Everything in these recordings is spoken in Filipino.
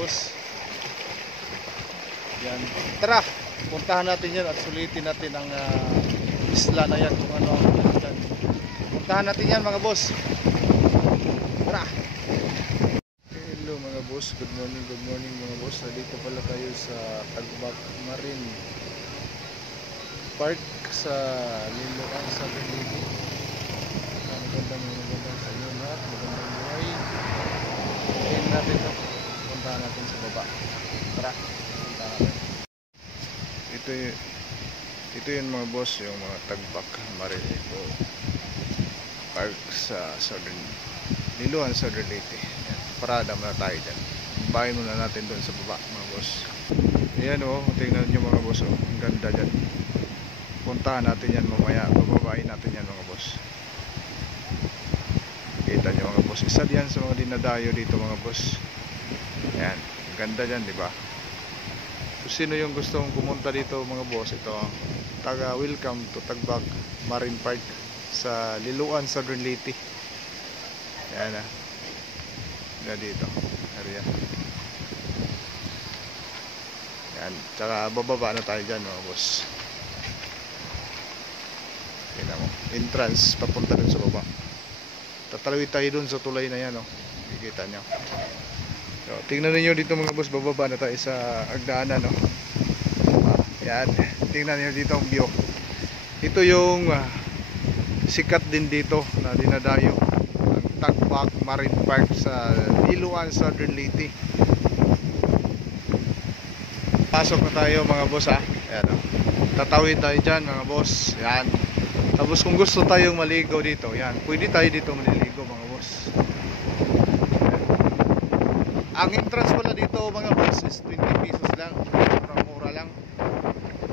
boss. Yan. Tara, puntahan natin yan at sulitin natin ang isla na yan kung ano ang yan. Puntahan natin yan mga boss. Tara. Hello mga boss, good morning mga boss. Dito pala tayo sa Tagbak Marine Park sa Liloan sa Leyte. Magandang sa inyo lahat, magandang buhay. Tingnan natin ito. Puntahan natin sa baba. Tara, puntahan natin. Ito yun mga boss, yung mga Tagbak Marine Park sa Liloan sa Leyte. Parada muna tayo dyan. Bahay muna natin doon sa baba mga boss. Ayan o, tingnan nyo mga boss o. Ang ganda dyan. Puntahan natin yan mamaya. Bababahin natin yan mga boss. Kita nyo mga boss. Isa diyan sa mga dinadayo dito mga boss. Ayan. Ang ganda dyan diba? Kung sino yung gustong pumunta dito mga boss, ito taga welcome to Tagbak Marine Park sa Liloan Southern Leyte. Ayan na. Na dito area. Yan, tsaka bababa na tayo dyan mga boss. Tingnan mo, entrance papunta dun sa baba. Tatalawid tayo dun sa tulay na yan, makikita nyo. So, tingnan niyo dito mga boss, bababa na tayo sa agdaanan, yan, tingnan niyo dito ang view. Ito yung sikat din dito na dinadayo, Tagbak Marine Park sa Liloan Southern Leyte. Pasok na tayo mga boss Ayan, tatawid tayo dyan mga boss. Yan. Tapos kung gusto tayong maligo dito, yan, pwede tayo dito maliligo mga boss. Yan. Ang entrance pala dito mga boss is 20 pesos lang. Mura lang.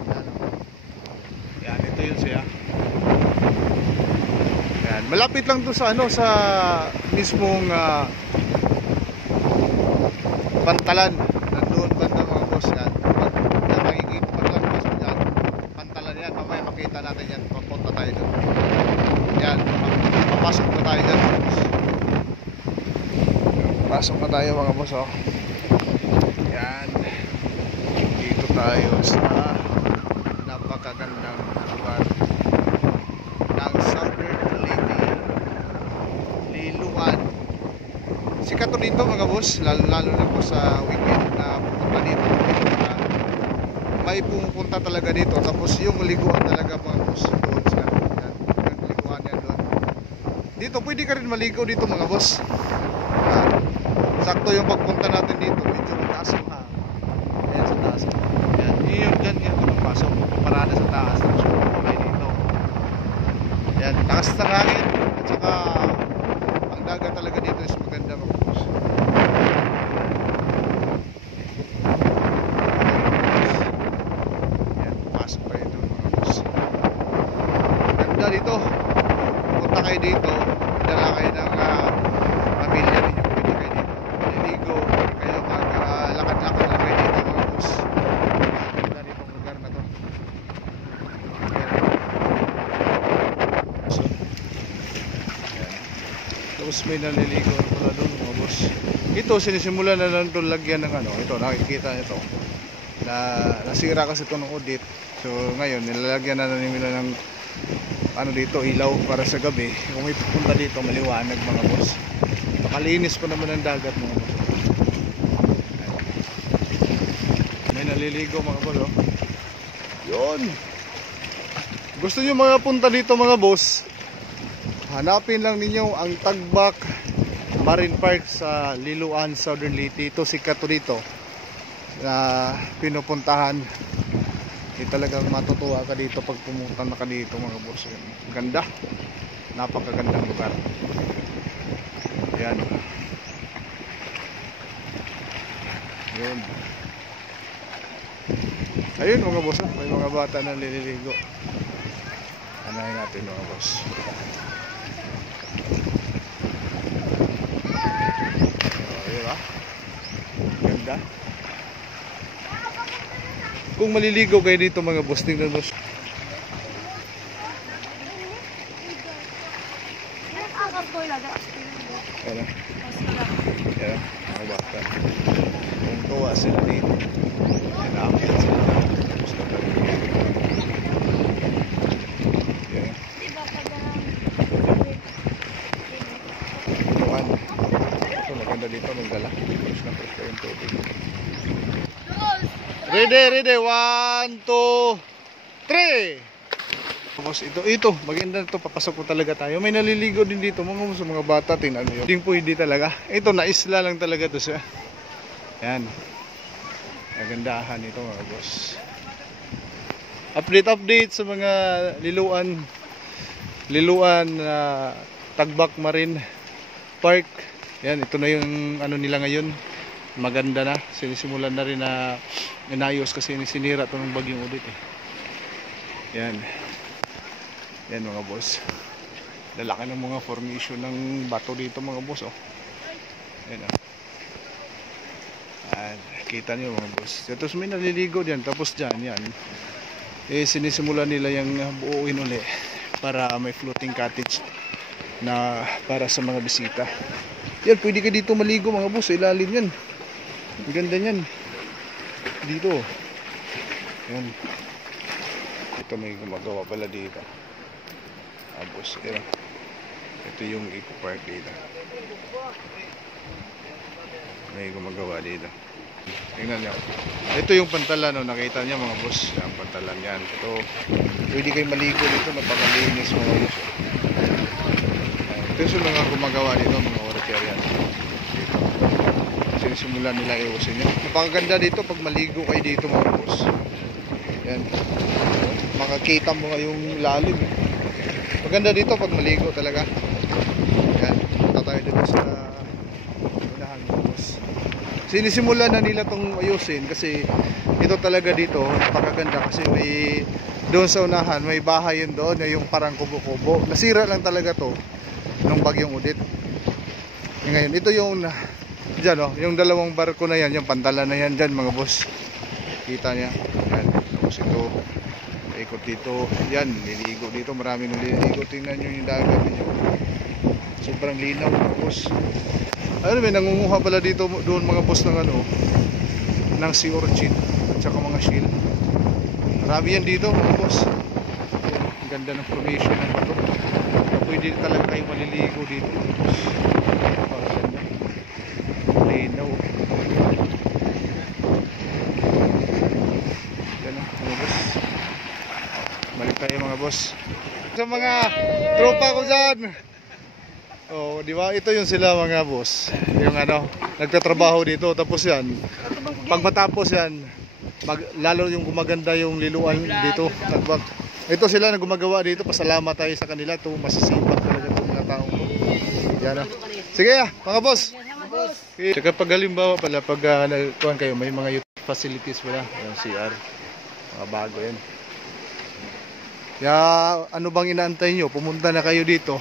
Yan. Yan, ito yun siya. Yan. Malapit lang to sa sa mismong pantalan. Nandoon banda mga boss yan. Paglagpas mo dyan, pantalan yan. Mamaya makita natin yan. Papunta tayo doon. Yan. Papasok na tayo dyan mga boss. Pasok na tayo mga boss Yan. Dito tayo sa napakagandang lugar ng Southern Leyte, Liloan. Sikat to dito mga boss, lalo na po sa weekend na pupunta dito. May pumupunta talaga dito. Tapos yung liguan talaga mga boss, doon sila. Yan, yung liguan yan doon. Dito pwede ka rin maligo dito mga boss. Sakto yung pagpunta natin dito, medyo mataas yung ayan sa taas. Yan, yung dyan yung pasok, parada sa taas. Tapos pupunta dito. Yan, lakas ng hangin. At saka ang dagat talaga dito is maganda mga boss. Yan, pasok kayo dito mga boss. Ganda dito. Punta kayo dito, dala kayo ng pamilya ninyo. Pwede kayo dito maliligo, kayo lakad-lakad lang kayo dito mga boss. Ganda dito ang lugar na to. Tapos may naliligo na pala doon mga boss. Ito sinisimula na lang ito lagyan ng ito nakikita nito na nasira kasi ito ng audit. So ngayon nilalagyan na nila ng dito ilaw para sa gabi kung may pupunta dito maliwanag mga boss. Nakalinis pa naman ang dagat mga boss. May naliligo mga boss Yun. Gusto nyo mga punta dito mga boss, hanapin lang ninyo ang Tagbak Marine Park sa Liloan Southern Leyte. Ito sikat to dito na pinupuntahan. Talagang matutuwa ka dito pag pumunta na ka dito mga boss. Ganda, napakagandang lugar. Ayan. Yun. Ayun mga boss, may mga bata na naliligo. Anahin natin mga boss. Diba? Ganda. Kung maliligo kayo dito mga boss, tingnan mo. Ayan. Ayan. Mga bata. Ready. 1, 2, 3. Tapos ito, maganda to, papasok ko talaga tayo. May naliligo din dito, mga bata, tingnan nyo. Hindi pwede talaga. Ito, naisla lang talaga to siya. Yan. Magandahan ito mga boss. Update sa mga liluan Tagbak Marine Park. Yan, ito na yung ano nila ngayon. Maganda na. Sinisimulan na rin na inayos kasi sinira ito ng bagyong Odette eh. Yan. Yan mga boss. Lalaki ng mga formation ng bato dito mga boss oh. Yan oh. Kita nyo mga boss. Tapos may naliligo dyan. Tapos dyan yan. Sinisimulan nila yung buuin uli para may floating cottage na para sa mga bisita. Yan, pwede ka dito maligo mga boss. Ilalim yan. Ang ganda yan. Dito. Yan. Ito may gumagawa pala dito. Boss, yan. Ito yung eco park dito. May gumagawa dito. Tingnan nyo. Ito yung pantalan, no? Nakita nyo mga boss. Ang pantalan yan. Ito, pwede kayo maligo dito. Napakalinis mga boss. Ito yung mga gumagawa dito, mga worker yan. Dito. Sinisimulan nila iusin yan. Napakaganda dito pag maligo kayo dito mga boss. Yan. Makakita mo nga yung lalim. Maganda dito pag maligo talaga. Yan. Punta tayo dito sa unahan mga boss. Sinisimulan na nila tong ayusin kasi ito talaga dito napakaganda kasi may doon sa unahan may bahay yun doon yung parang kubo-kubo. Nasira lang talaga to nung bagyong Odette. Ngayon ito yung dyan oh, yung dalawang barko na yan, yung pantalan na yan dyan mga boss. Kita niya. Yan. Tapos ito ikot dito. Yan, nililigo dito. Maraming nililigo. Tingnan nyo yung dagat ninyo. Sobrang linaw mga boss. Ano may nangunguha pala dito doon mga boss ng ano ng sea urchin at saka mga shell. Marami yan dito mga boss. Yan, ang ganda ng formation ng bato. Pwede talaga kayo maliligo dito mga boss. Linaw. Yan mga boss. Balik tayo mga boss. Sa mga tropa ko dyan. Oh, di ba? Ito yung sila mga boss. Yung ano, nagtatrabaho dito tapos yan. Pag matapos yan, lalo yung gumaganda yung liluan dito, Tagbak. Ito sila na gumagawa dito. Pasalamat tayo sa kanila. Ito masisipag talaga itong mga tao. Yan. Sige, mga boss. Okay. Tsaka pag halimbawa pala pag nagkuhan kayo, may mga youth facilities pala, yung CR. Mga bago yan. Kaya ano bang inaantay nyo? Pumunta na kayo dito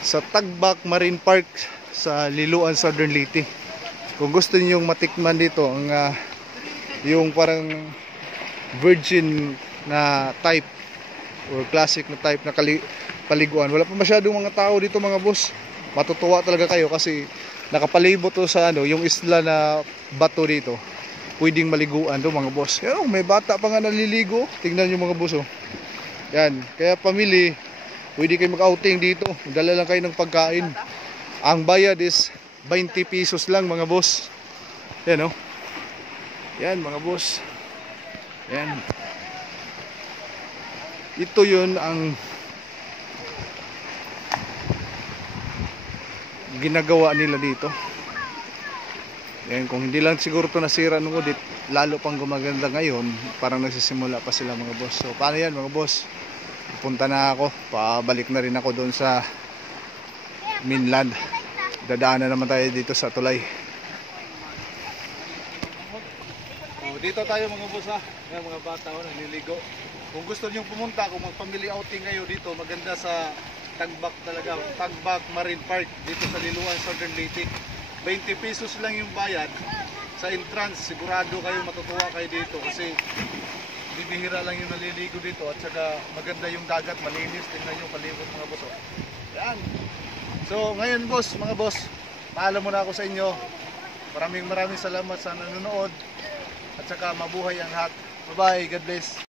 sa Tagbak Marine Park sa Liloan, Southern Leyte. Kung gusto niyo matikman dito ang yung parang virgin na type or classic na type na paliguan. Wala pa masyadong mga tao dito mga boss. Matutuwa talaga kayo kasi nakapalibot to sa ano, yung isla na bato dito. Pwedeng maliguan to mga boss. Yan, may bata pa nga naliligo. Tingnan niyo mga boss oh. Yan, kaya pamili pwede kayo mag-outing dito. Dala lang kayo ng pagkain. Ang bayad is 20 pesos lang mga boss. Yan o. Yan mga boss. Yan. Ito yun ang ginagawa nila dito. Yan, kung hindi lang siguro ito nasira nung Odette, lalo pang gumaganda ngayon, parang nagsisimula pa sila mga boss. So paano yan mga boss? Punta na ako, pabalik na rin ako doon sa mainland. Dadaanan naman tayo dito sa tulay. Dito tayo mga boss ha. Yan, mga bata ko naliligo. Kung gusto niyo pumunta, kung mag-family outing kayo dito, maganda sa Tagbak talaga. Tagbak Marine Park dito sa Liloan, Southern Leyte. 20 pesos lang yung bayad sa entrance. Sigurado kayo matutuwa kayo dito kasi bibihira lang yung naliligo dito at saka maganda yung dagat, malinis. Tingnan nyo palibot mga boss. Yan. So ngayon boss, mga boss, paalam muna ako sa inyo. Maraming salamat sa nanonood at saka mabuhay ang lahat. Bye bye, God bless.